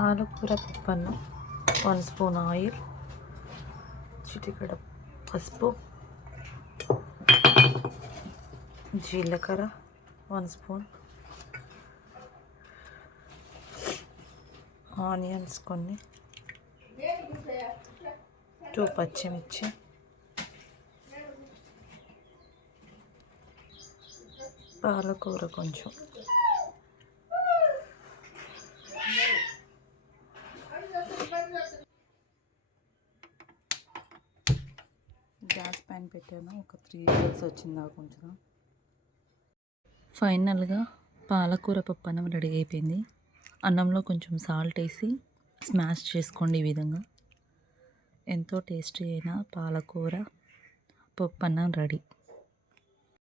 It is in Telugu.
పాలకూర పప్పన్నం వన్ స్పూన్ ఆయిల్. చిటికడ పసుపు. జీలకర్ర. One spoon. ఆనియన్స్ కొన్ని. టూ పచ్చిమిర్చి. పాలకూర కొంచెం. గ్యాస్ ప్యాన్ పెట్టాను. ఒక త్రీ ఇయర్స్ వచ్చిందా కొంచెం. ఫైనల్గా పాలకూర పప్పు అన్నం రెడీ అయిపోయింది. అన్నంలో కొంచెం సాల్ట్ వేసి స్మాష్ చేసుకోండి ఈ విధంగా. ఎంతో టేస్టీ అయిన పాలకూర పప్పు అన్నం రెడీ.